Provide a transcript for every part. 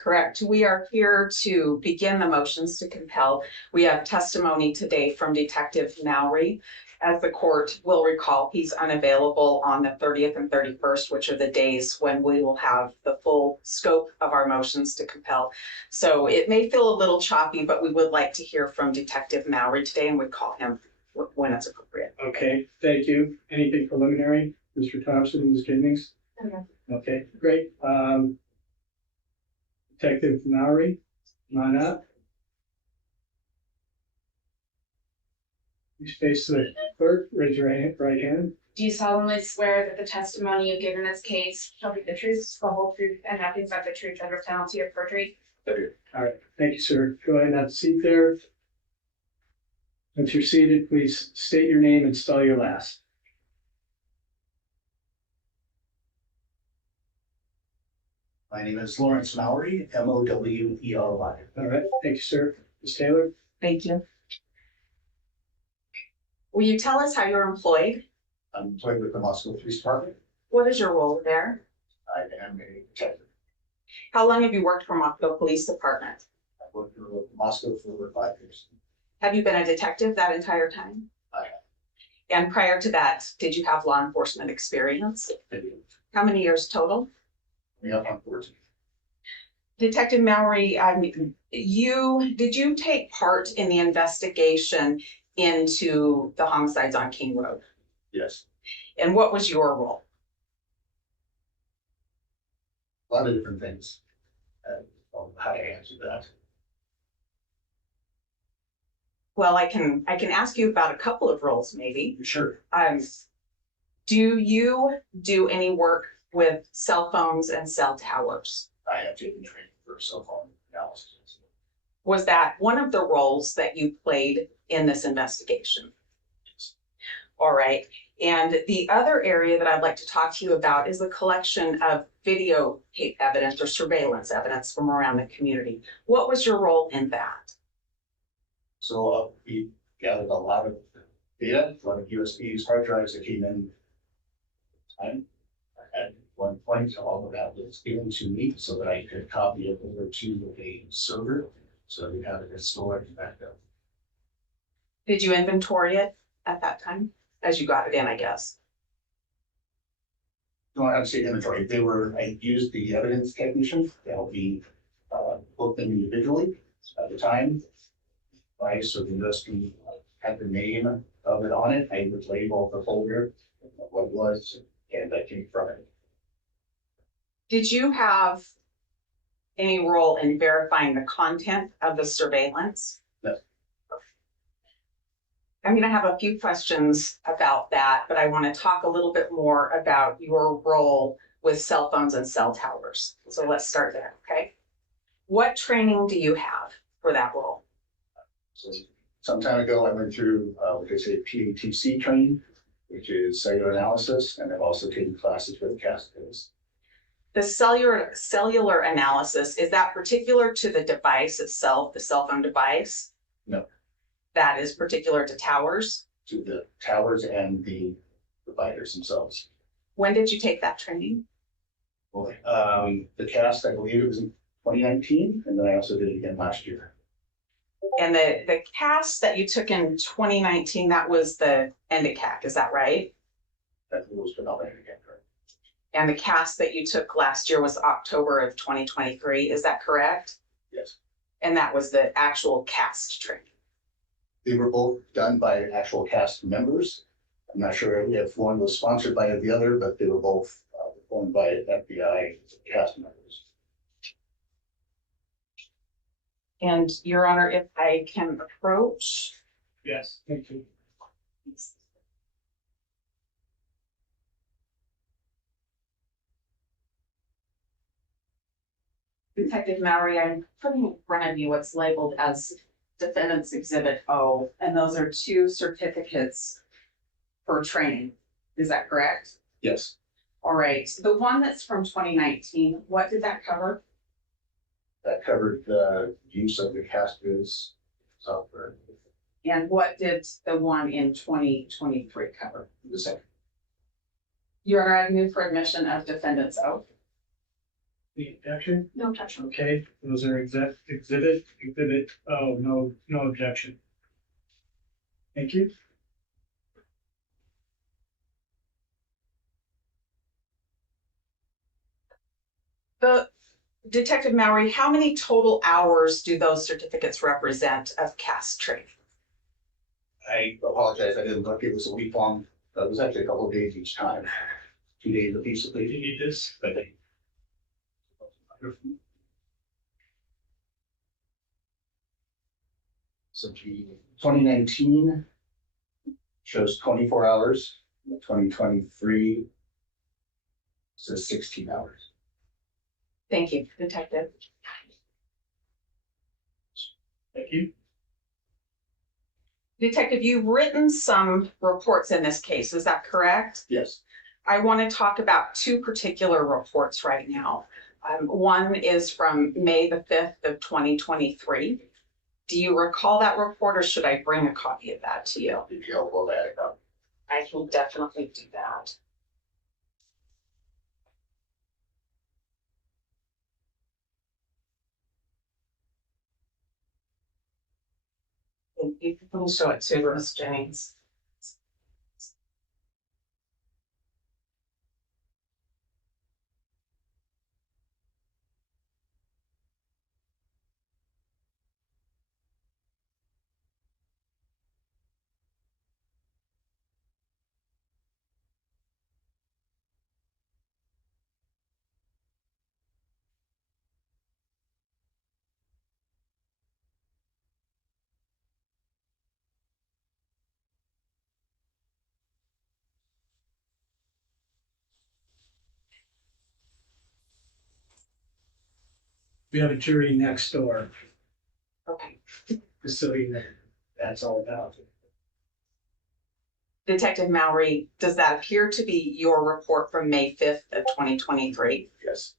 Correct. We are here to begin the motions to compel. We have testimony today from Detective Mowery. As the court will recall, he's unavailable on the 30th and 31st, which are the days when we will have the full scope of our motions to compel. So it may feel a little choppy, but we would like to hear from Detective Mowery today, and we call him when it's appropriate. Okay, thank you. Anything preliminary, Mr. Thompson, Ms. Giddings? Okay, great. Detective Mowery, come on up. Please face the clerk, raise your right hand. Do you solemnly swear that the testimony you give in this case shall be the truth, the whole truth, and nothing but the truth under penalty of perjury? I do. All right, thank you, sir. Go ahead and have a seat there. Once you're seated, please state your name and spell your last. My name is Lawerence Mowery, Mowery. All right, thank you, sir. Ms. Taylor? Thank you. Will you tell us how you're employed? I'm employed with the Moscow Police Department. What is your role there? I am a detective. How long have you worked for Moscow Police Department? I've worked for Moscow for over 5 years. Have you been a detective that entire time? I have. And prior to that, did you have law enforcement experience? I do. How many years total? We have on 14. Detective Mowery, did you take part in the investigation into the homicides on King Road? Yes. And what was your role? A lot of different things. How to answer that. Well, I can ask you about a couple of roles, maybe. Sure. Do you do any work with cell phones and cell towers? I have taken training for cell phone analysis. Was that one of the roles that you played in this investigation? Yes. All right. And the other area that I'd like to talk to you about is the collection of videotape evidence or surveillance evidence from around the community. What was your role in that? So we gathered a lot of data, a lot of USBs, hard drives that came in time. At one point, all of that was given to me so that I could copy it over to a server so we have it stored and backed up. Did you inventory it at that time as you got it in, I guess? No, I would say inventory. I used the evidence technician to help me book them individually at the time. So the USB had the name of it on it. I would label the folder, what it was, and that came from it. Did you have any role in verifying the content of the surveillance? No. I'm going to have a few questions about that, but I want to talk a little bit more about your role with cell phones and cell towers. So let's start there, okay? What training do you have for that role? So some time ago, I went through what they say PATC training, which is cellular analysis, and I've also taken classes with CASCOs. The cellular analysis, is that particular to the device itself, the cell phone device? No. That That is particular to towers? to the towers and the providers themselves. When did you take that training? Well, the CAST, I believe it was in 2019, and then I also did it again last year. And the CAS that you took in 2019, that was the ENDICAC, is that right? That was phenomenal again, correct? And the CAS that you took last year was October of 2023, is that correct? Yes. And that was the actual CAST training. They were both done by actual CAST members. I'm not sure if one was sponsored by the other, but they were both performed by FBI CAST members. And Your Honor, if I can approach. Yes, thank you. Detective Mowery, I'm putting in front of you what's labeled as Defendant's Exhibit O, and those are 2 certificates for training. Is that correct? Yes. All right. The one that's from 2019, what did that cover? That covered the use of the CASCOs software. And what did the one in 2023 cover? The same. Your Honor, I move for admission of defendant's oath. Any objection? No objection. Okay, those are exhibit, oh, no objection. Thank you. The Detective Mowery, how many total hours do those certificates represent of cast training? I apologize, I didn't look, it was a week long, it was actually a couple of days each time. 2 days apiece, Do you need this? but so 2019 shows 24 hours, 2023 says 16 hours. Thank you, Detective. Thank you. Detective, you've written some reports in this case, is that correct? Yes, I want to talk about two particular reports right now. One is from May the 5th of 2023. Do you recall that report, or should I bring a copy of that to you? if you helpful that up. I can definitely do that. You can show it to Ms. Jennings. We have a jury next door, Okay. just so you know, that's all about. Detective Mowery, does that appear to be your report from May 5th of 2023? Yes,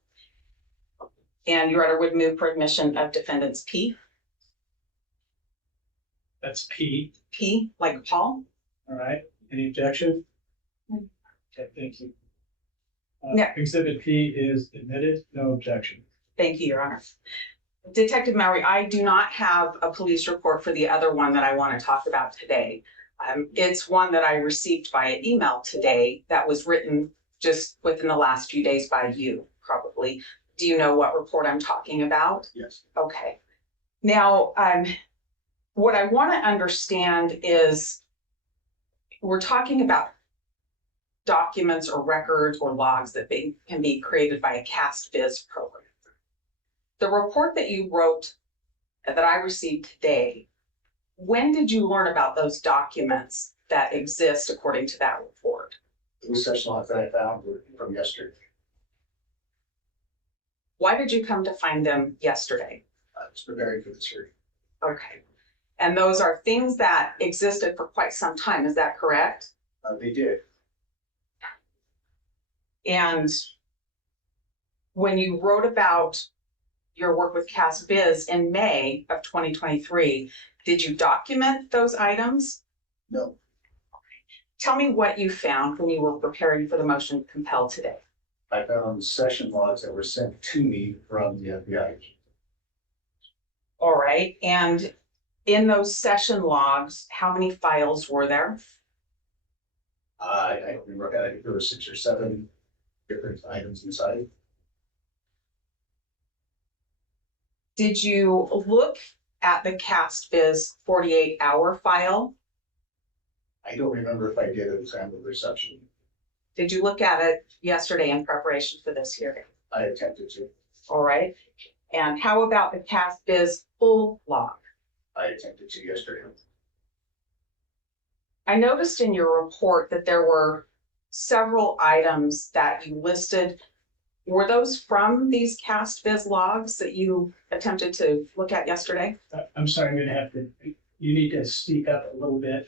And your Honor would move for admission of defendants P, That's P, like Paul? all right, any objection? Okay, thank you. Yeah. Exhibit P is admitted, no objection. Thank you, Your Honor. Detective Mowery, I do not have a police report for the other one that I want to talk about today. It's one that I received via email today that was written just within the last few days by you, probably. Do you know what report I'm talking about? yes. Okay. Now, what I want to understand is we're talking about documents or records or logs that can be created by a cast viz program. The report that you wrote that I received today, when did you learn about those documents that exist according to that report? The session logs that I found were from yesterday. Why did you come to find them yesterday? I was preparing for this hearing. Okay. And those are things that existed for quite some time, is that correct? They did. And when you wrote about your work with CastBiz in May of 2023, did you document those items? No, Tell me what you found when you were preparing for the motion to compel today. I found the session logs that were sent to me from the FBI. All right. And in those session logs, how many files were there? I don't remember, I think there were 6 or 7 different items inside. Did you look at the CastBiz 48-hour file? I don't remember if I did at the time of reception. Did you look at it yesterday in preparation for this hearing? I attempted to. All right. And how about the CastBiz full log? I attempted to yesterday. I noticed in your report that there were several items that you listed. Were those from these CastBiz logs that you attempted to look at yesterday? I'm sorry, I'm gonna have to, you need to speak up a little bit,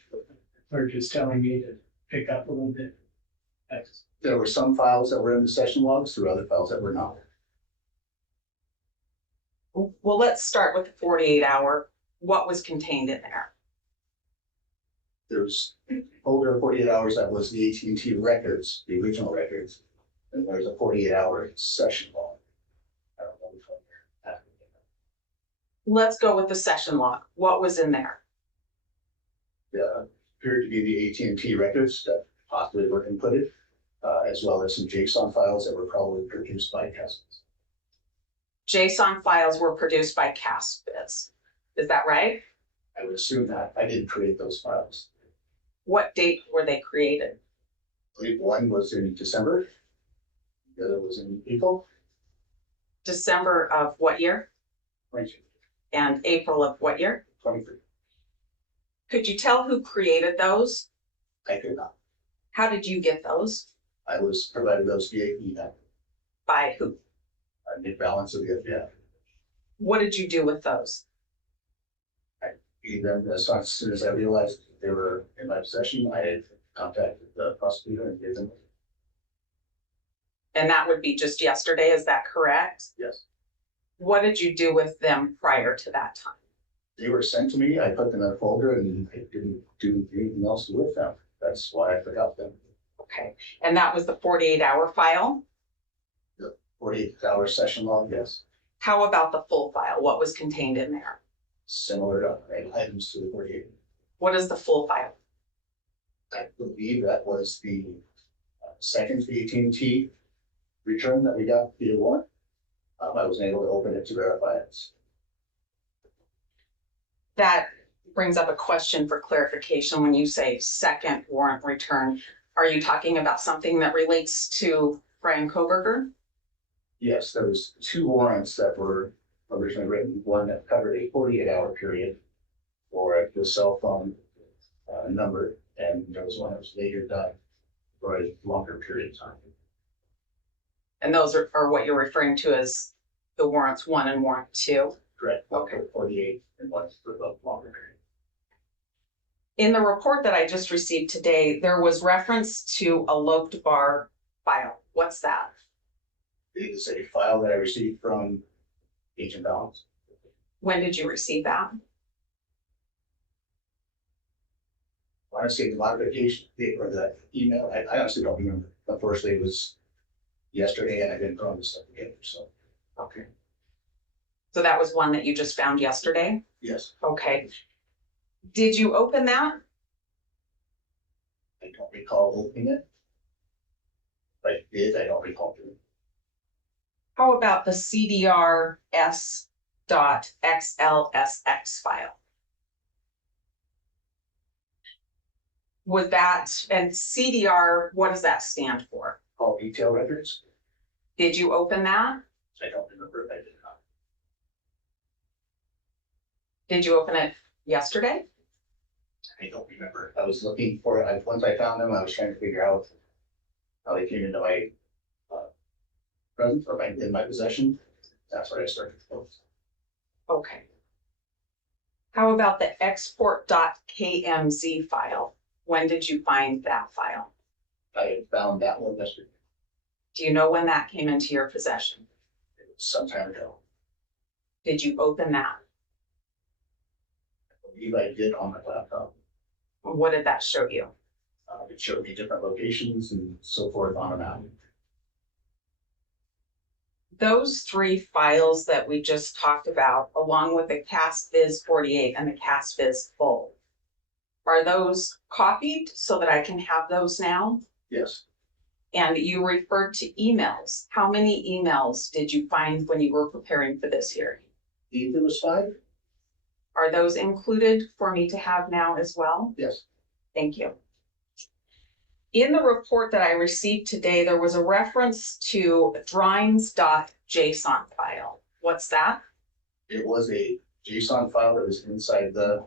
or just telling me to pick up a little bit. Thanks. There were some files that were in the session logs, there were other files that were not. Well, let's start with the 48-hour. What was contained in there? There's older 48 hours that was the AT&T records, the original records, and there's a 48-hour session log. Let's go with the session log. What was in there? Appeared to be the AT&T records that possibly were inputted, as well as some JSON files that were probably produced by Customs. JSON files were produced by CastBiz. Is that right? I would assume that. I didn't create those files. What date were they created? I believe one was in December, the other was in April. December of what year? 22, And April of what year? 23. Could you tell who created those? I could not. How did you get those? I was provided those via email. By who? I made balance of the FBI. What did you do with those? Even as soon as I realized they were in my possession, I had contacted the prosecutor and gave them. And that would be just yesterday, is that correct? Yes. What did you do with them prior to that time? They were sent to me. I put them in a folder and I didn't do anything else with them. That's why I forgot them. Okay, and that was the 48-hour file? 48-hour session log, yes. How about the full file? What was contained in there? Similar items to the 48. What is the full file? I believe that was the second AT&T return that we got via warrant. I wasn't able to open it to verify it. That brings up a question for clarification. When you say second warrant return, are you talking about something that relates to Bryan Kohberger? Yes, there was 2 warrants that were originally written. One that covered a 48-hour period for the cell phone number, and there was one that was later done for a longer period of time. And those are what you're referring to as the warrants 1 and warrant 2? Correct. Okay. 48 and one for the longer period. In the report that I just received today, there was reference to a loped bar file. What's that? It is a file that I received from Agent Balance. When did you receive that? Honestly, the modification or the email, I honestly don't remember. Unfortunately, it was yesterday and I didn't throw this stuff together, so. Okay. So that was one that you just found yesterday? Yes, Okay. Did you open that? I don't recall opening it. If I did, I don't recall doing it. How about the CDR.S.XLSX file? Would that, and CDR, what does that stand for? All detail records, Did you open that? I don't remember if I did not. Did you open it yesterday? I don't remember. I was looking for it. Once I found them, I was trying to figure out how they came into my presence or in my possession. That's what I started to focus. Okay. How about the export.kmz file? When did you find that file? I had found that one yesterday. Do you know when that came into your possession? It was some time ago. Did you open that? I believe I did on my laptop. What did that show you? It showed me different locations and so forth on a map. Those 3 files that we just talked about, along with the CastBiz 48 and the CastBiz full, are those copied so that I can have those now? Yes, And you referred to emails. How many emails did you find when you were preparing for this hearing? I believe there was 5. Are those included for me to have now as well? Yes, Thank you. In the report that I received today, there was a reference to drawings.json file. What's that? it was a JSON file that was inside the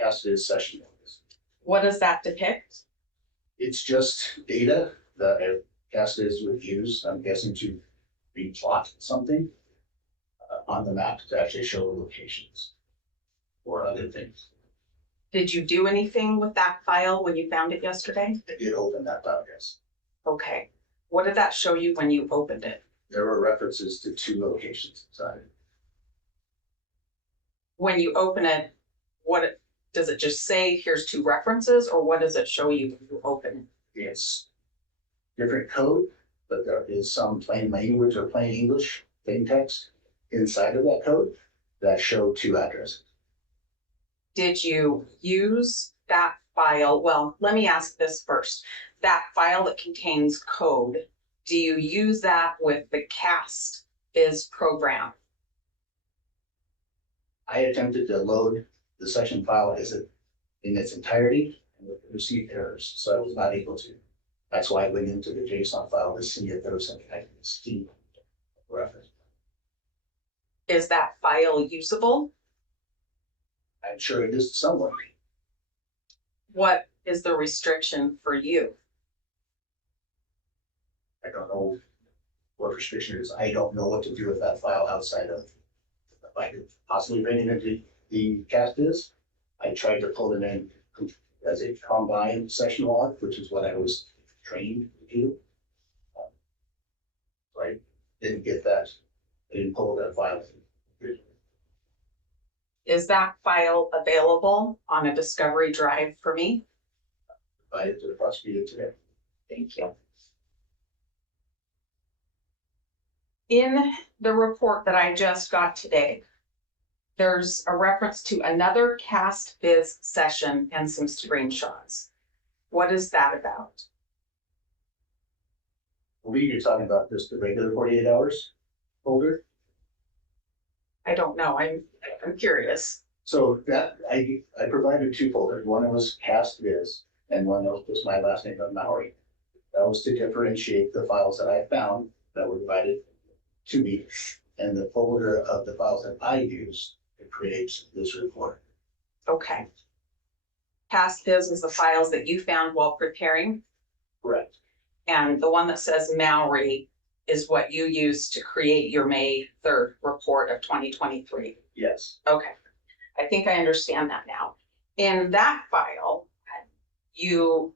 CastBiz session notice. What does that depict? It's just data that CastBiz would use, I'm guessing, to replot something on the map to actually show the locations or other things. Did you do anything with that file when you found it yesterday? I did open that file, yes. Okay. What did that show you when you opened it? There were references to 2 locations inside. When you open it, does it just say here's 2 references, or what does it show you when you open it? It's different code, but there is some plain language or plain English, plain text inside of that code that show two addresses. Did you use that file? Well, let me ask this first. That file that contains code, do you use that with the CAST Biz program? I attempted to load the session file in its entirety and received errors, so I was not able to. That's why I went into the JSON file to see if there was something I could see reference. Is that file usable? I'm sure it is somewhere. What is the restriction for you? I don't know what restriction it is. I don't know what to do with that file outside of, if I could possibly bring it into the cast is. I tried to pull it in as a combined session log, which is what I was trained to do. So I didn't get that. I didn't pull that file. Is that file available on a Discovery drive for me? Provided to the prosecutor today. Thank you. In the report that I just got today, there's a reference to another CAST Biz session and some screenshots. What is that about? I believe you're talking about just the regular 48 hours folder. I don't know. I'm curious. So that I provided two folders. One was cast viz, and one was my last name of Mowery. That was to differentiate the files that I found that were provided to me, and the folder of the files that I used to create this report. Okay. CAST Biz was the files that you found while preparing, Correct. and the one that says Mowery is what you used to create your May 3rd report of 2023. Yes. Okay, I think I understand that now. In that file,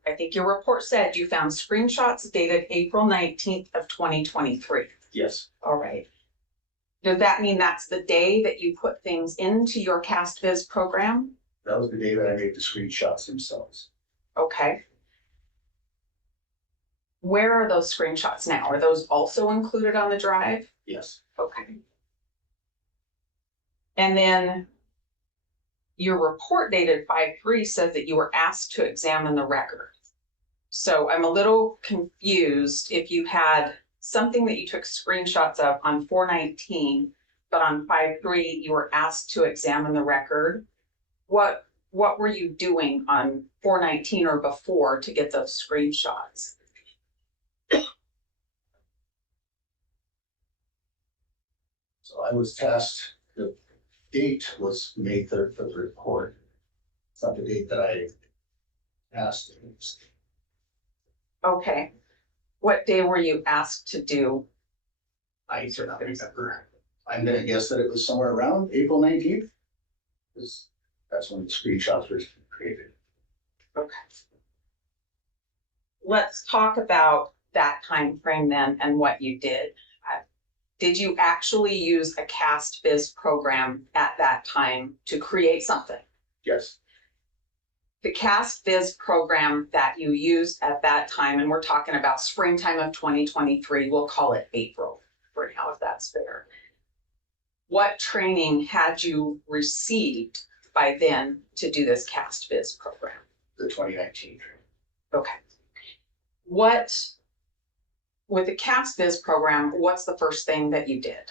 I think your report said you found screenshots dated April 19th of 2023. Yes. All right. Does that mean that's the day that you put things into your CAST Biz program? That was the day that I made the screenshots themselves. Okay. Where are those screenshots now? Are those also included on the drive? Yes. Okay. And then your report dated 5/3 says that you were asked to examine the record. So I'm a little confused if you had something that you took screenshots of on 4/19, but on 5/3 you were asked to examine the record. What were you doing on 4/19 or before to get those screenshots? So I was tasked, the date was May 3rd for the report. It's not the date that I asked. Okay. What day were you asked to do? I do not remember. I'm gonna guess that it was somewhere around April 19th. Because that's when the screenshots were created. Okay. Let's talk about that time frame then and what you did. Did you actually use a CAST Biz program at that time to create something? Yes. The CAST Biz program that you used at that time, and we're talking about springtime of 2023, we'll call it April for now, if that's fair. What training had you received by then to do this CAST Biz program? The 2019 training. Okay. With the CAST Biz program, what's the first thing that you did?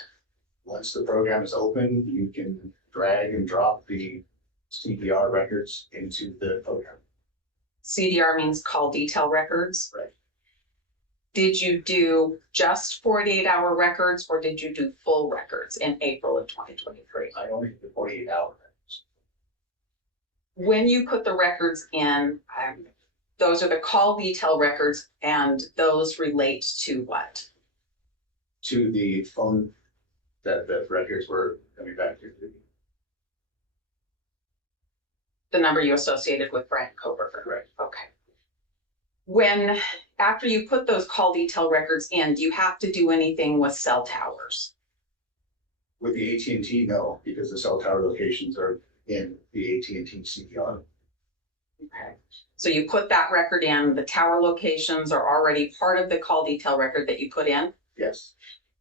Once the program is open, you can drag and drop the CDR records into the program. CDR means call detail records. Right. Did you do just 48-hour records or did you do full records in April of 2023? I only did the 48-hour records. When you put the records in, those are the call detail records, and those relate to what? To the phone that the records were coming back to. The number you associated with Bryan Kohberger. Correct. Okay. After you put those call detail records in, do you have to do anything with cell towers? With the AT&T, no, because the cell tower locations are in the AT&T CDR. Okay. So you put that record in, the tower locations are already part of the call detail record that you put in? Yes.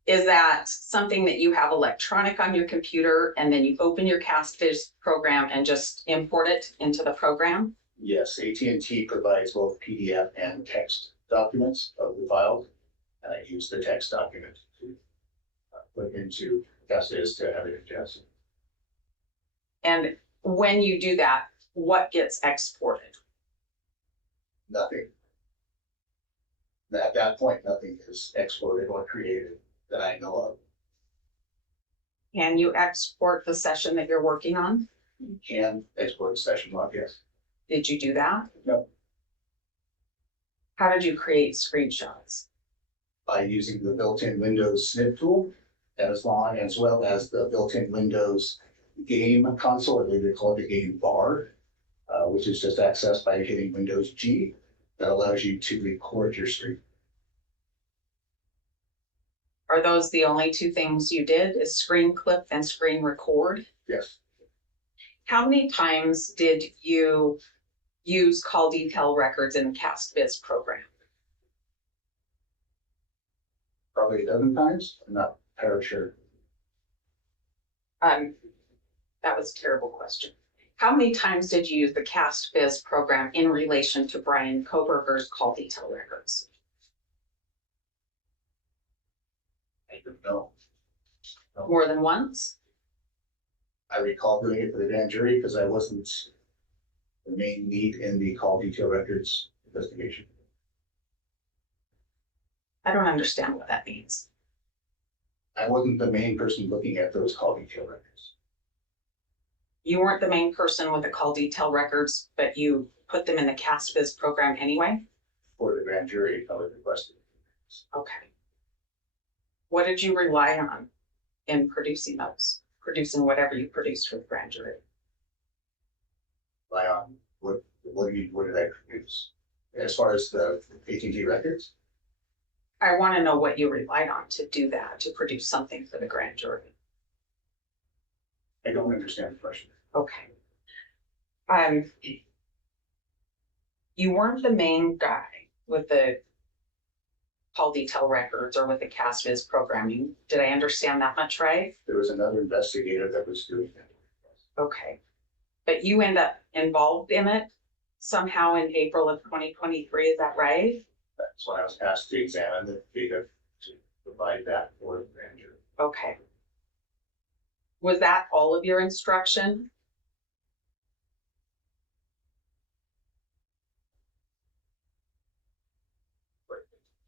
Is that something that you have electronic on your computer and then you open your CastViz program and just import it into the program? Yes, AT&T provides both PDF and text documents of the file, and I use the text document to put into CastViz to have it ingest. And when you do that, what gets exported? Nothing. At that point, nothing is exported or created that I know of. Can you export the session that you're working on? You can export a session log, yes. Did you do that? No. How did you create screenshots? By using the built-in Windows snip tool, as well as the built-in Windows game console, or they call it the game bar, which is just accessed by hitting Windows G. That allows you to record your screen. Are those the only two things you did, is screen clip and screen record? Yes, How many times did you use call detail records in the CastViz program? probably a dozen times. I'm not entirely sure. That was a terrible question. How many times did you use the CastViz program in relation to Bryan Kohberger's call detail records? I don't know. More than once? I recall doing it for the grand jury because I wasn't the main lead in the call detail records investigation. I don't understand what that means. I wasn't the main person looking at those call detail records. You weren't the main person with the call detail records, but you put them in the CastViz program anyway? For the grand jury, I was requested. Okay. What did you rely on in producing those? Producing whatever you produced for the grand jury? Rely on what did I produce? As far as the AT&T records, I want to know what you relied on to do that, to produce something for the grand jury. I don't understand the question. Okay. You weren't the main guy with the call detail records or with the CastViz programming. Did I understand that much right? There was another investigator that was doing that. Okay. But you end up involved in it somehow in April of 2023, is that right? That's when I was asked to examine the data to provide that for the grand jury. Okay. Was that all of your instruction?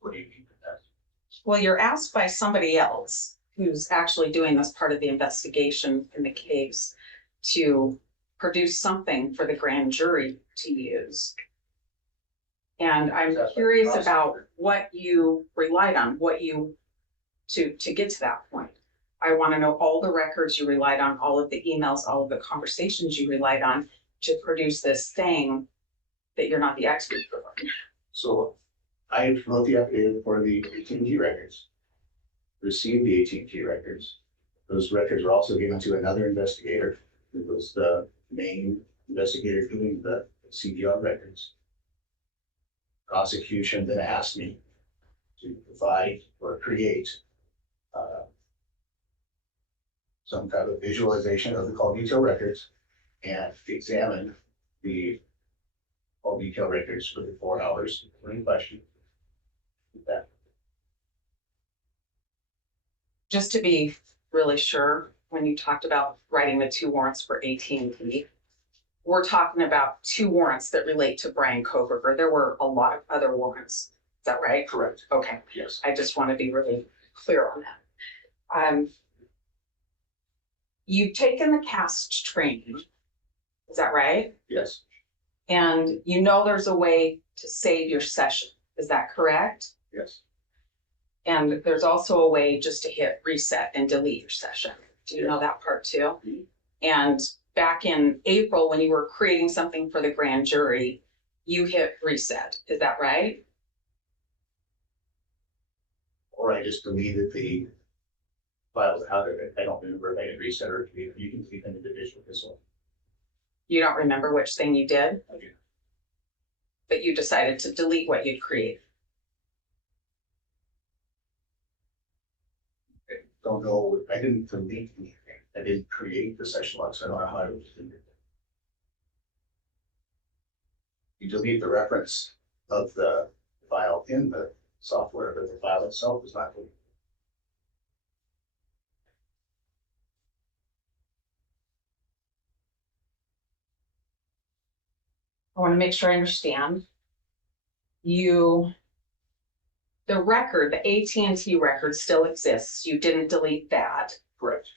What do you mean by that? Well, you're asked by somebody else who's actually doing this part of the investigation in the case to produce something for the grand jury to use. And I'm curious about what you relied on, to get to that point. I want to know all the records you relied on, all of the emails, all of the conversations you relied on to produce this thing that you're not the expert for. So I wrote the affidavit for the AT&T records, received the AT&T records. Those records were also given to another investigator who was the main investigator doing the CPR records. Prosecution then asked me to provide or create some kind of visualization of the call detail records and examine the call detail records for the 4 hours in question. That. Just to be really sure, when you talked about writing the 2 warrants for AT&T, we're talking about 2 warrants that relate to Bryan Kohberger. There were a lot of other warrants. Is that right? Correct. Okay. Yes. I just want to be really clear on that. You've taken the CAST training. Is that right? Yes. And you know there's a way to save your session. Is that correct? Yes. And there's also a way just to hit reset and delete your session. Do you know that part too? Mm-hmm. And back in April, when you were creating something for the grand jury, you hit reset. Is that right? Or I just deleted the files out of it. I don't remember if I hit reset or delete. You can delete them individually as well. You don't remember which thing you did, Okay. but you decided to delete what you'd created. don't know, I didn't delete anything. I didn't create the session log, so I don't know how I would delete it. You delete the reference of the file in the software, but the file itself is not deleted. I want to make sure I understand. The record, the AT&T record still exists. You didn't delete that. Correct.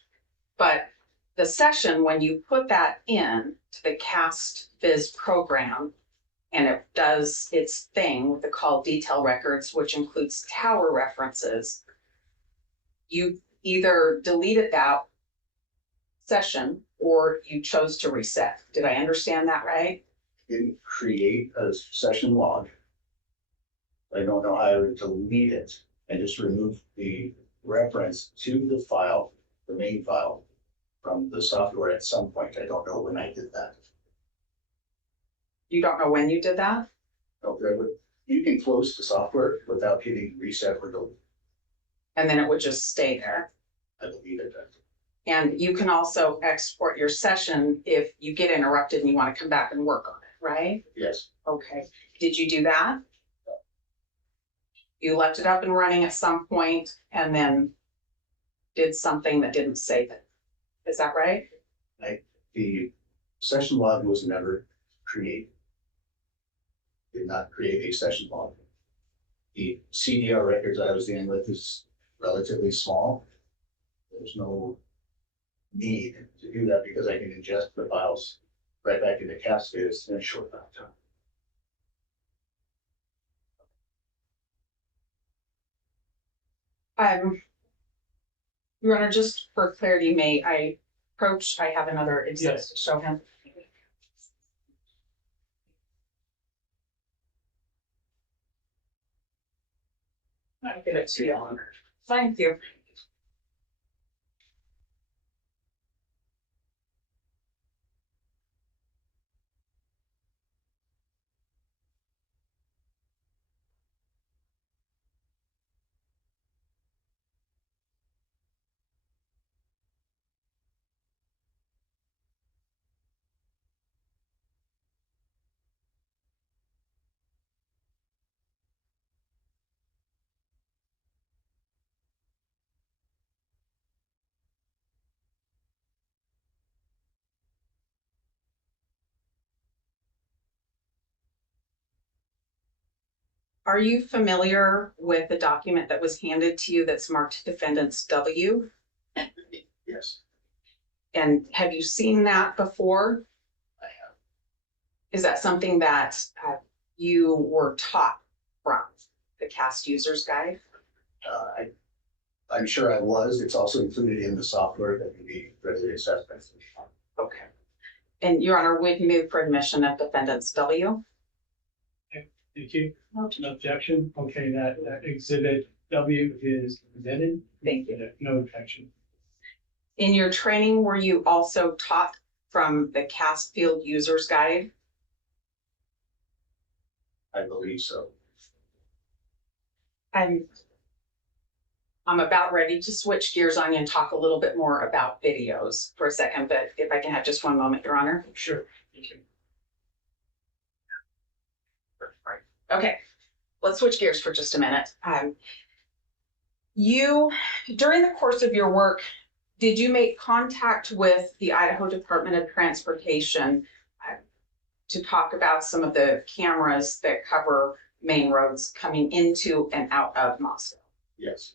But the session, when you put that in to the CastViz program, and it does its thing with the call detail records, which includes tower references, you either deleted that session or you chose to reset. Did I understand that right? Didn't create a session log. I don't know how I would delete it. I just removed the reference to the file, the main file, from the software at some point. I don't know when I did that. You don't know when you did that? No, you can close the software without hitting reset or delete. And then it would just stay there. I believe it. And you can also export your session if you get interrupted and you want to come back and work on it, right? Yes. Okay. Did you do that? You left it up and running at some point and then did something that didn't save it. Is that right? The session log was never created. Did not create a session log. The CDR records I was dealing with is relatively small. There's no need to do that because I can ingest the files right back into CastViz in a short amount of time. Your Honor, just for clarity, may I approach? I have another exhibit to show him. I'll give it to you, Your Honor. Thank you. Are you familiar with the document that was handed to you that's marked Defendants W? Yes, And have you seen that before? I have. Is that something that you were taught from the CAST Users Guide? I'm sure I was. It's also included in the software that can be readily accessed. Okay. And Your Honor, would move for admission of Defendants W? Thank you. No objection. Okay, that exhibit W is presented. Thank you. No objection. In your training, were you also taught from the CAST Field Users Guide? I believe so. I'm about ready to switch gears on you and talk a little bit more about videos for a second, but if I can have just one moment, Your Honor. Sure. Thank you. Okay, let's switch gears for just a minute. You, during the course of your work, did you make contact with the Idaho Department of Transportation to talk about some of the cameras that cover main roads coming into and out of Moscow? Yes.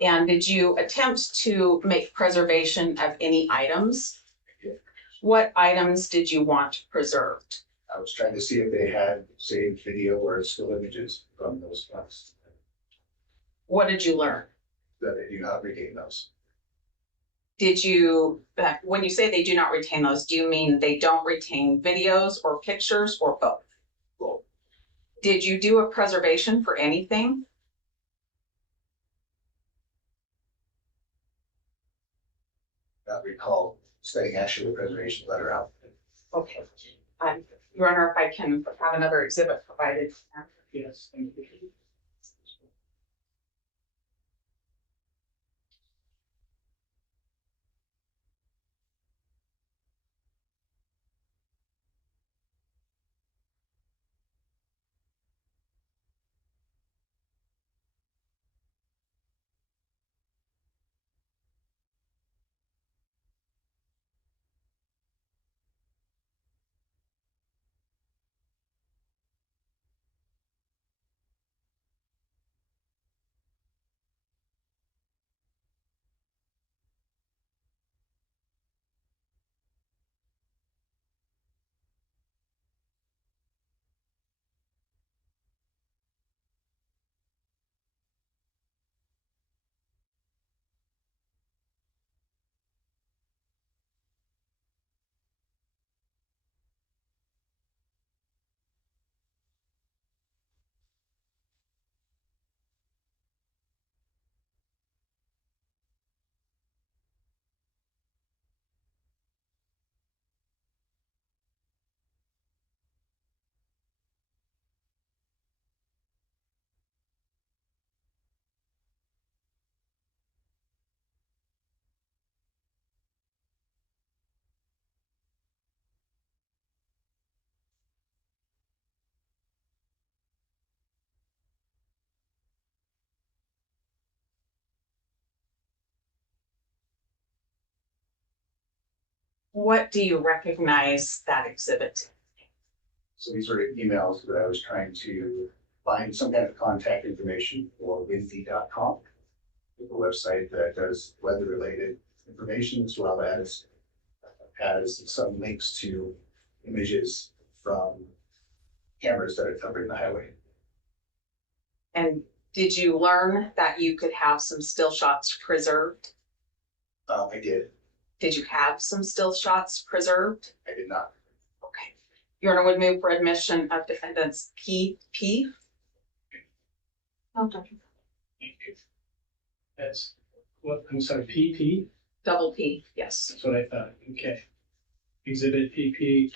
And did you attempt to make preservation of any items? I did. What items did you want preserved? I was trying to see if they had saved video or still images from those files. What did you learn? That they do not retain those. Did you, when you say they do not retain those, do you mean they don't retain videos or pictures or both? Both. Did you do a preservation for anything? Not recall sending actually a preservation letter out. Okay. Your Honor, if I can have another exhibit provided. Yes, thank you. What do you recognize that exhibit? So these are emails that I was trying to find some kind of contact information for windy.com, a website that does weather-related information as well as has some links to images from cameras that are covering the highway. And did you learn that you could have some still shots preserved? I did. Did you have some still shots preserved? I did not. Okay. Your Honor would move for admission of defendants PP. That's what, I'm sorry, PP? Double P, yes. That's what I thought. Okay. Exhibit PP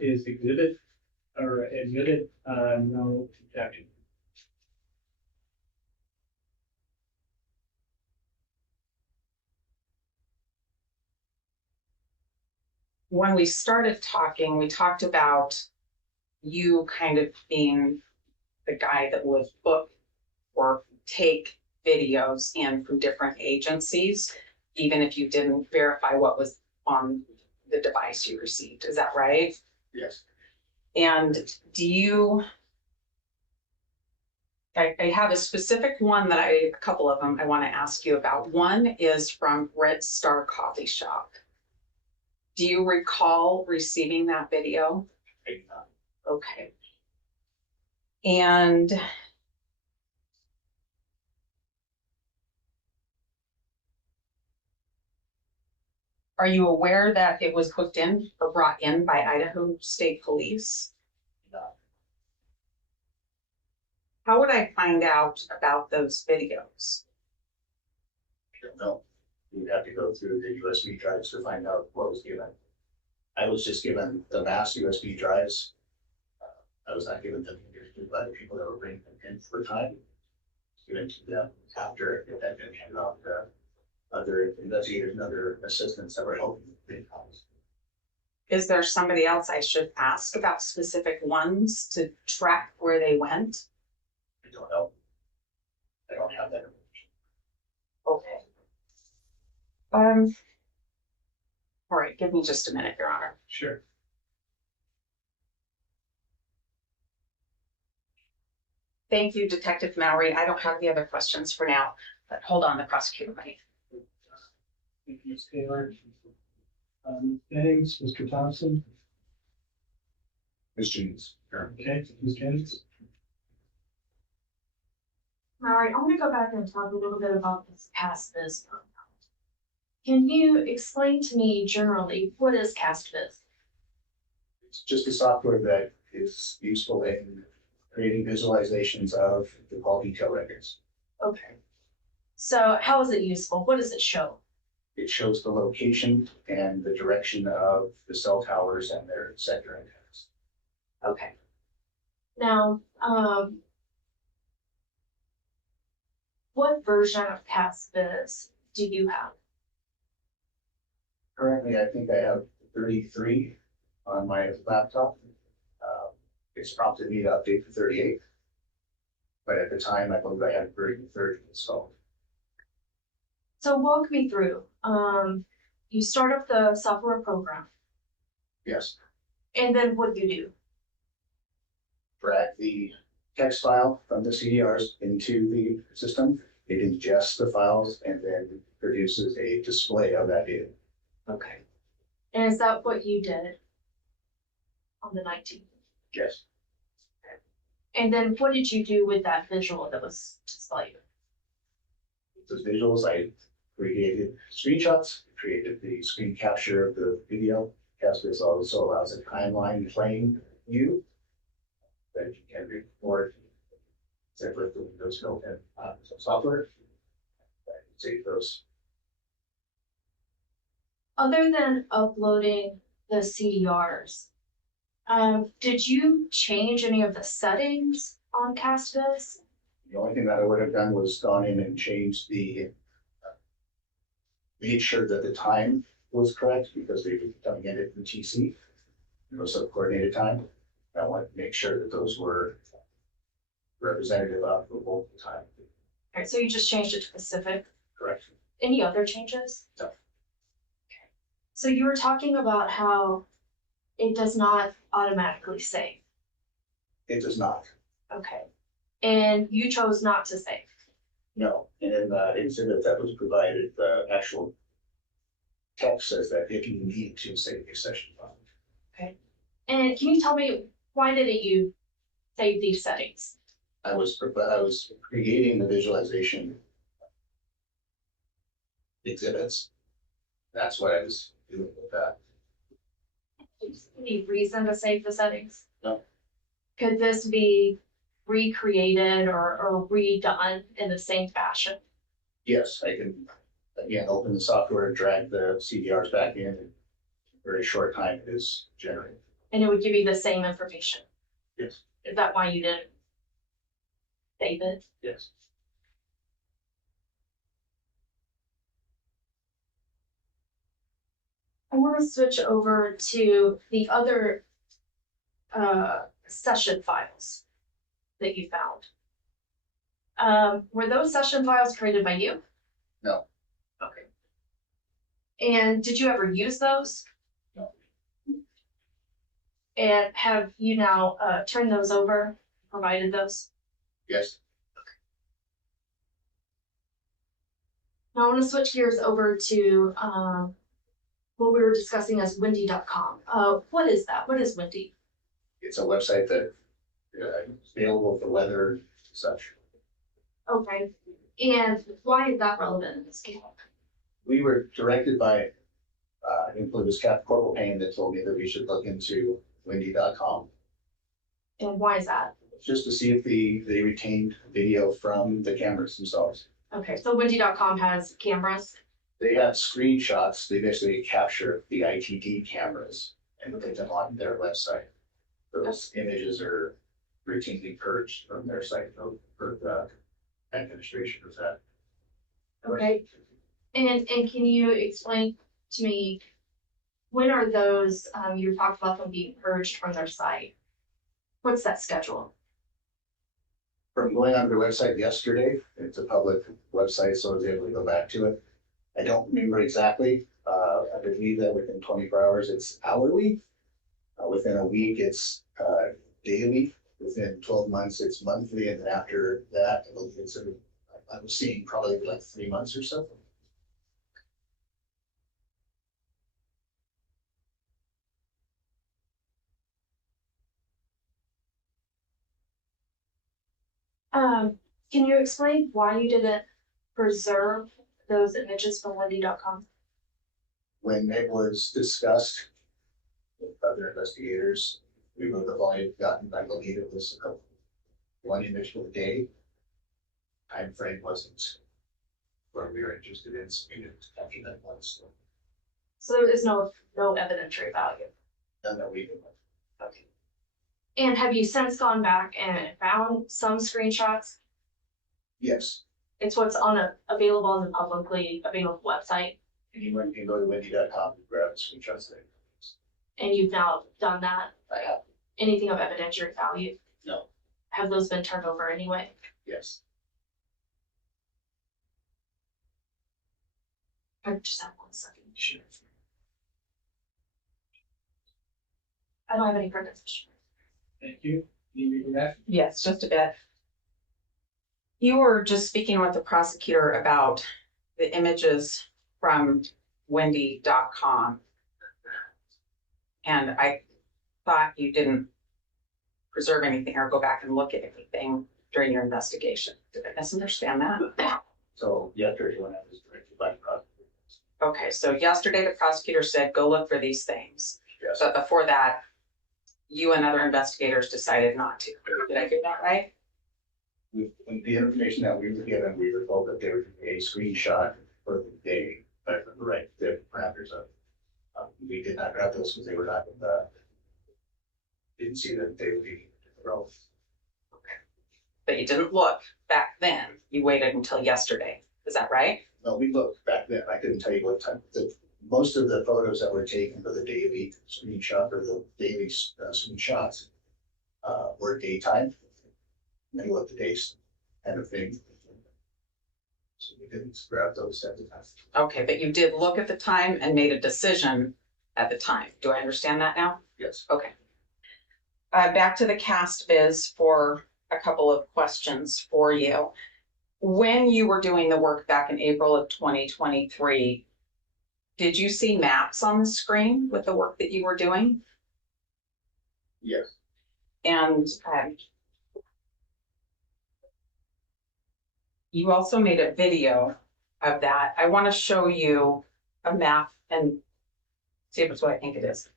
is exhibit or admitted, no objection. When we started talking, we talked about you kind of being the guy that would book or take videos in from different agencies, even if you didn't verify what was on the device you received. Is that right? Yes. And do you, I have a specific one a couple of them I want to ask you about. One is from Red Star Coffee Shop. Do you recall receiving that video? I did not. Okay. And are you aware that it was booked in or brought in by Idaho State Police? No. How would I find out about those videos? I don't know. You'd have to go through the USB drives to find out what was given. I was just given the mass USB drives. I was not given them by the people that were bringing them in for time. Given to them after it had been handed off to other investigators and other assistants that were helping bring copies. Is there somebody else I should ask about specific ones to track where they went? I don't know. I don't have that information. Okay. All right, give me just a minute, Your Honor. Sure. Thank you, Detective Mowery. I don't have any other questions for now, but hold on, the prosecutor might. Thank you, Ms. Taylor. Ms. Jennings, Mr. Thompson. Ms. Jennings. Okay, Ms. Jennings. Mallory, I want to go back and talk a little bit about this CastViz. Can you explain to me generally what is CastViz? It's just a software that is useful in creating visualizations of the call detail records. Okay. So how is it useful? What does it show? It shows the location and the direction of the cell towers and their sector antennas. Okay. Now, what version of CastViz do you have? Currently, I think I have 33 on my laptop. It's prompted me to update to 38. But at the time, I believe I had 30 installed. So walk me through. You start up the software program, Yes, and then what do you do? drag the text file from the CDRs into the system. It ingests the files and then produces a display of that data. Okay. And is that what you did on the 19th? Yes. And then what did you do with that visual that was displayed? Those visuals, I created screenshots, created the screen capture of the video. CastViz also allows a timeline playing view that you can record separate from Windows built-in software. Save those. Other than uploading the CDRs, did you change any of the settings on CastViz? The only thing that I would have done was gone in and changed made sure that the time was correct because they were coming in at UTC. It was a coordinated time. I wanted to make sure that those were representative of the local time. All right, so you just changed it to Pacific. Correct. Any other changes? No. Okay. So you were talking about how it does not automatically save. It does not. Okay. And you chose not to save. No, and in the exhibit that was provided, the actual text says that if you need to save a session file. And can you tell me why didn't you save these settings? I was creating the visualization exhibits. That's what I was doing with that. Any reason to save the settings? No. Could this be recreated or redone in the same fashion? Yes, I can, again, open the software, drag the CDRs back in a very short time it is generated. And it would give you the same information? Yes. Is that why you didn't save it? Yes. I want to switch over to the other session files that you found. Were those session files created by you? No. Okay. And did you ever use those? No. And have you now turned those over, provided those? Yes. Now I want to switch gears over to what we were discussing as windy.com. What is that? What is Windy? It's a website that is available for weather and such. Okay. And why is that relevant in this case? We were directed by, I think it was Captain Corporal Payne that told me that we should look into windy.com. And why is that? Just to see if they retained video from the cameras themselves. Okay, so windy.com has cameras. They have screenshots. They basically capture the ITD cameras and put them on their website. Those images are routinely purged from their site for the administration of that. Okay. And can you explain to me, when are those, you talked about them being purged from their site? What's that schedule? From going on their website yesterday, it's a public website, so I was able to go back to it. I don't remember exactly. I believe that within 24 hours, it's hourly. Within a week, it's daily. Within 12 months, it's monthly. And then after that, I believe it's I was seeing probably like 3 months or so. Can you explain why you didn't preserve those images from windy.com? When it was discussed with other investigators, we would have only gotten, I believe it was one image per day. Time frame wasn't where we were interested in, so we didn't capture that once. So there is no evidentiary value. None that we knew of. Okay. And have you since gone back and found some screenshots? Yes, It's what's available on the publicly available website, anyone can go to windy.com and grab screenshots there. and you've now done that. I have, Anything of evidentiary value? no, Have those been turned over anyway? yes. I just have 1 second. Sure. I don't have any further questions. Thank you. Can you read that? Yes, just a bit. You were just speaking with the prosecutor about the images from windy.com. And I thought you didn't preserve anything or go back and look at anything during your investigation. Did I misunderstand that? So yesterday when I was directed by the prosecutor. Okay, so yesterday the prosecutor said, go look for these things. Yes, But before that, you and other investigators decided not to. Did I get that right? with the information that we were given, we were told that there would be a screenshot for the day, right, the parameters of. We did not grab those because they were not, didn't see that they would be relevant. But you didn't look back then. You waited until yesterday. Is that right? No, we looked back then. I couldn't tell you what time. Most of the photos that were taken for the daily screenshot or the daily screenshots were daytime. Middle of the day kind of thing. So we didn't grab those at the time. Okay, but you did look at the time and made a decision at the time. Do I understand that now? Yes. Okay. Back to the cast viz for a couple of questions for you. When you were doing the work back in April of 2023, did you see maps on the screen with the work that you were doing? Yes. And you also made a video of that. I want to show you a map and see if it's what I think it is.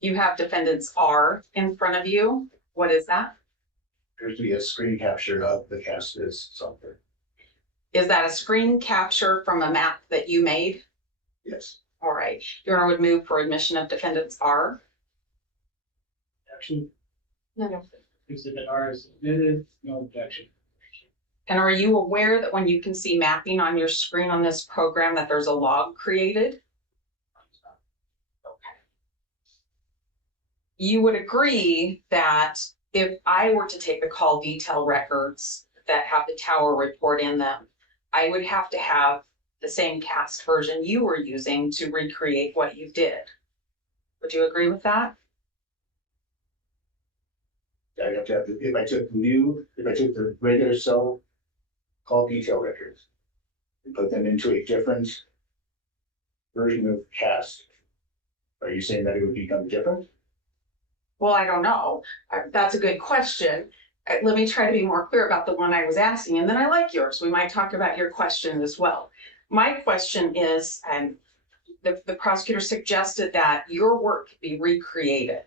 You have defendants R in front of you. What is that? Appears to be a screen capture of the cast is software. Is that a screen capture from a map that you made? Yes. All right. Your Honor would move for admission of defendants R. Action. No. Exhibit R is admitted, no objection. And are you aware that when you can see mapping on your screen on this program that there's a log created? You would agree that if I were to take the call detail records that have the tower report in them, I would have to have the same cast version you were using to recreate what you did. Would you agree with that? I have to have, if I took the regular cell call detail records and put them into a different version of cast, are you saying that it would become different? Well, I don't know. That's a good question. Let me try to be more clear about the one I was asking, and then I like yours. We might talk about your question as well. My question is, and the prosecutor suggested that your work be recreated.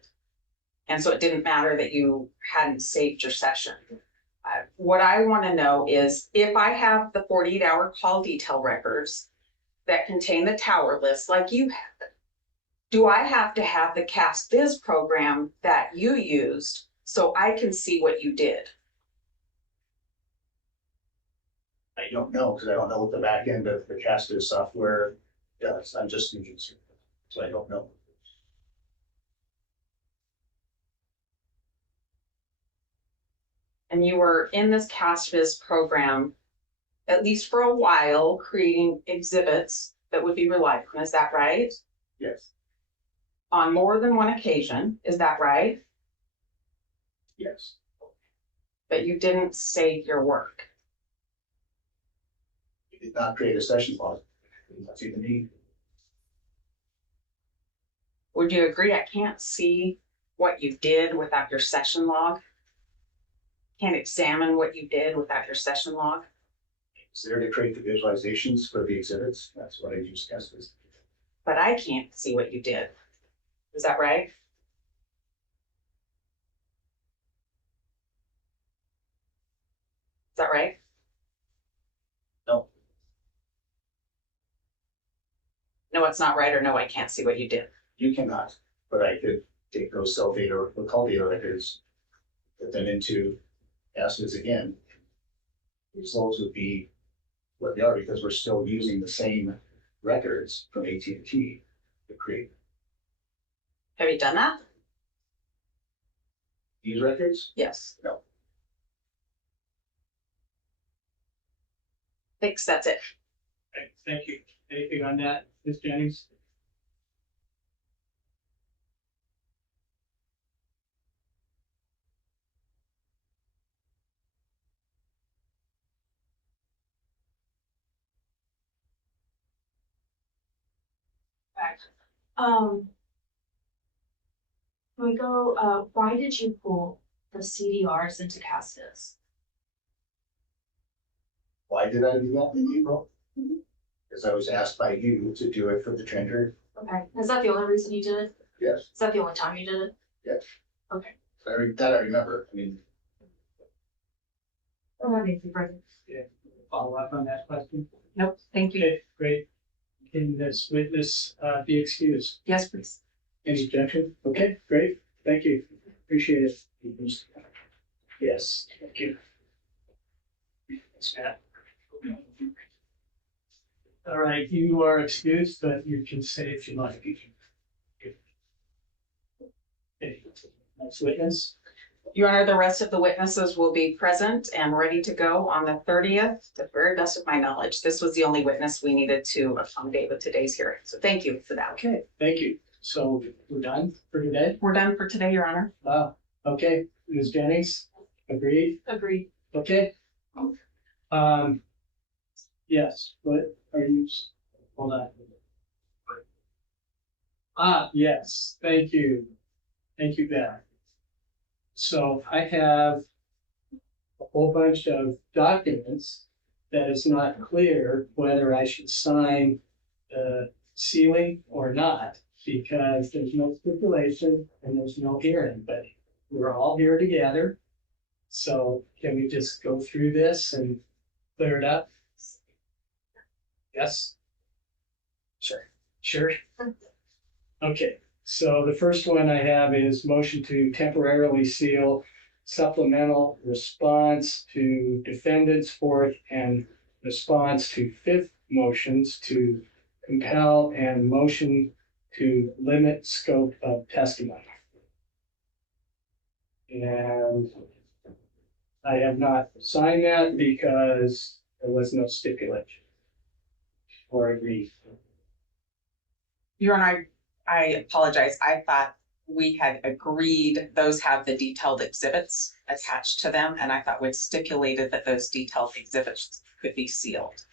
And so it didn't matter that you hadn't saved your session. What I want to know is if I have the 48-hour call detail records that contain the tower list like you have, do I have to have the cast viz program that you used so I can see what you did? I don't know, because I don't know what the back end of the cast is software does. I'm just using it, so I don't know. And you were in this cast viz program, at least for a while, creating exhibits that would be relied on. Is that right? Yes. On more than one occasion, is that right? Yes. But you didn't save your work. You did not create a session log. That's even need. Would you agree I can't see what you did without your session log? Can't examine what you did without your session log? Is there to create the visualizations for the exhibits? That's what I use cast viz. But I can't see what you did. Is that right? Is that right? No. No, it's not right, or no, I can't see what you did. You cannot, but I could take those cell data or call data records, put them into acids again. The results would be what they are because we're still using the same records from AT&T to create Have you done that? these records. Yes. No. Thanks, that's it. Okay, thank you. Anything on that, Ms. Jennings? Can we go, why did you pull the CDRs into Castus? Why did I do that in April? Because I was asked by you to do it for the tender. Okay, is that the only reason you did it? Yes. Is that the only time you did it? Yes. Okay. That I remember. I mean, Follow up on that question? Nope, thank you. Okay, great. Can this witness be excused? Yes, please. Any objection? Okay, great. Thank you. Appreciate it. Yes, thank you. Thanks, Matt. All right, you are excused, but you can stay if you like. Okay, next witness. Your Honor, the rest of the witnesses will be present and ready to go on the 30th, to the very best of my knowledge. This was the only witness we needed to accommodate with today's hearing. So thank you for that. Okay, thank you. So we're done for today? We're done for today, Your Honor. Wow, okay, Ms. Jennings, agreed? Agreed. Okay. Yes, what are you, hold on. Yes, thank you. Thank you, Beth. So I have a whole bunch of documents that is not clear whether I should sign the sealing or not, because there's no stipulation and there's no hearing, but we're all here together. So can we just go through this and clear it up? Yes? Sure. Sure? Okay, so the first one I have is motion to temporarily seal supplemental response to defendant's fourth and response to fifth motions to compel and motion to limit scope of testimony. And I have not signed that because there was no stipulation or agreed. Your Honor, I apologize. I thought we had agreed those have the detailed exhibits attached to them, and I thought we'd stipulated that those detailed exhibits could be sealed.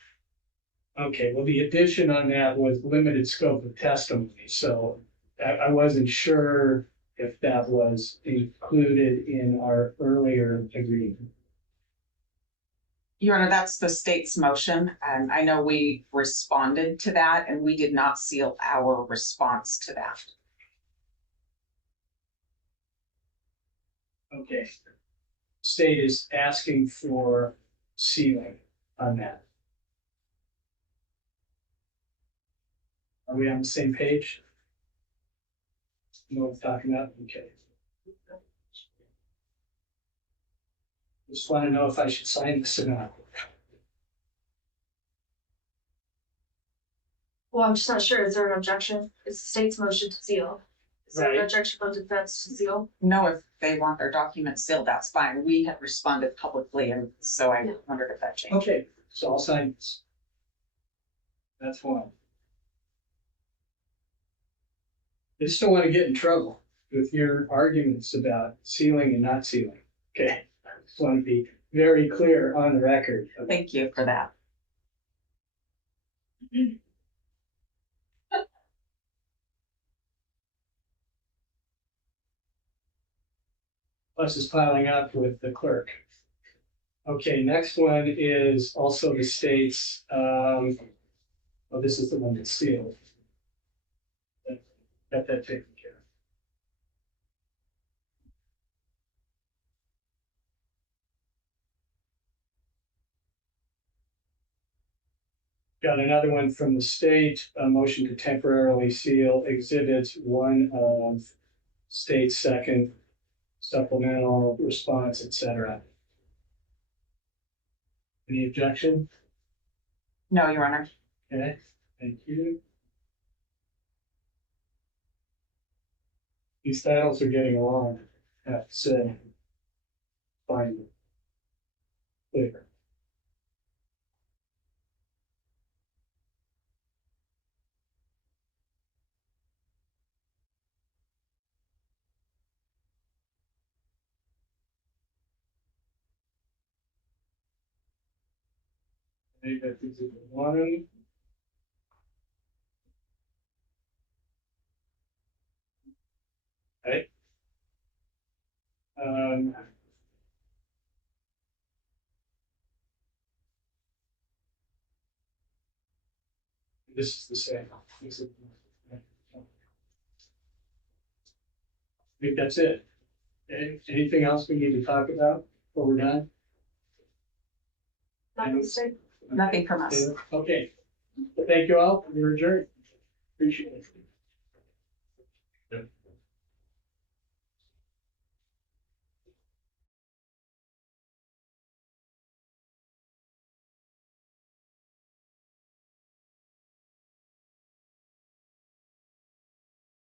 Okay, well, the addition on that was limited scope of testimony, so I wasn't sure if that was included in our earlier agreement. Your Honor, that's the state's motion, and I know we responded to that, and we did not seal our response to that. Okay. State is asking for sealing on that. Are we on the same page? You know what I'm talking about? Okay. Just want to know if I should sign this or not. Well, I'm just not sure. Is there an objection? It's the state's motion to seal. Is there an Right. objection from defense to seal? No, if they want their documents sealed, that's fine. We had responded publicly, and so I wondered if that changed. Okay, so I'll sign this. That's one. I just don't want to get in trouble with your arguments about sealing and not sealing. Okay, I just want to be very clear on the record. Thank you for that. Plus is piling up with the clerk. Okay, next one is also the state's, oh, this is the one that's sealed. Got that taken care of. Got another one from the state, a motion to temporarily seal exhibits one of state's second supplemental response, etc. Any objection? No, Your Honor. Okay, thank you. These titles are getting along, I have to say. Fine. Clear. I think that is one. Okay. This is the same. I think that's it. Okay. Anything else we need to talk about before we're done? Not the state. Nothing from us. Okay. Thank you all. We're adjourned. Appreciate it.